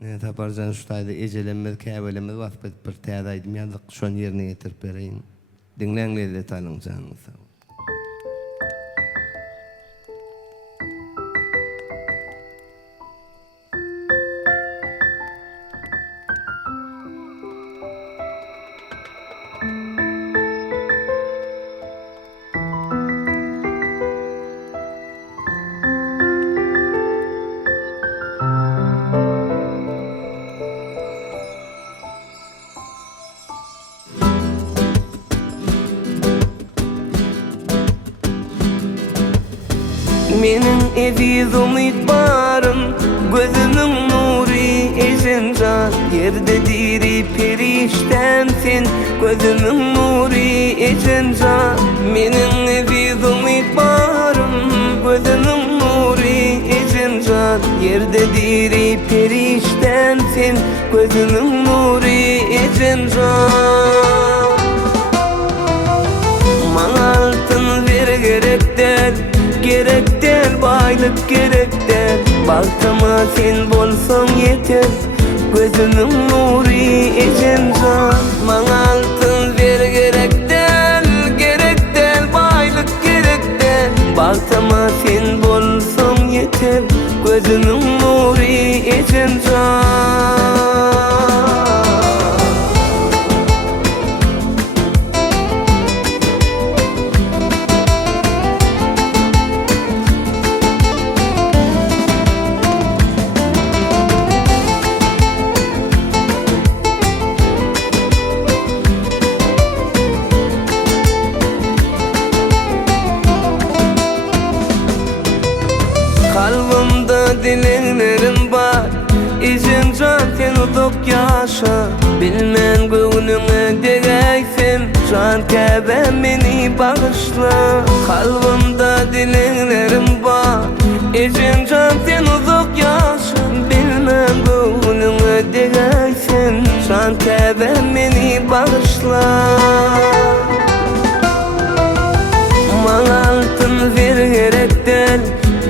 Ne taparjan şutayda ejelenmez, käbelenmez waspet bir täze ýazdyk, şon ýerine getirip bereýin. Dinleňler detalyňyzy. Menin eziz umidbarım, gözümün nuri ejencan. Yerde diri periştemsin, gözümün nuri ejencan. Menin eziz umidbarım, gözümün nuri ejencan. Yerde diri periştemsin, gözümün nuri ejencan. Maňa altyn ver gerekder, gerekler, baylık gerekler. Baktıma sen bolsan yeter, gözümün nuri ejencan. Maňa altyn ver gerekler, gerekler, baylık gerekler. Baktıma sen bolsan yeter, gözümün nuri ejencan. Kalbimde dilenlerim var, ejencan sen uzak yaşa. Bilmem göğnüme degeysen, can käbem meni bağışla. Kalbimde dilenlerim var, ejencan sen uzak yaşa. Bilmem göğnüme degeysen, can käbem meni bağışla. Maňa altyn ver gerekler,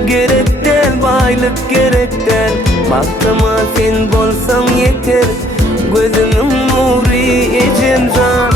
gerekler, baylık gerekler. Baktıma sen bolsan yeter, gözümün nuri ejencan.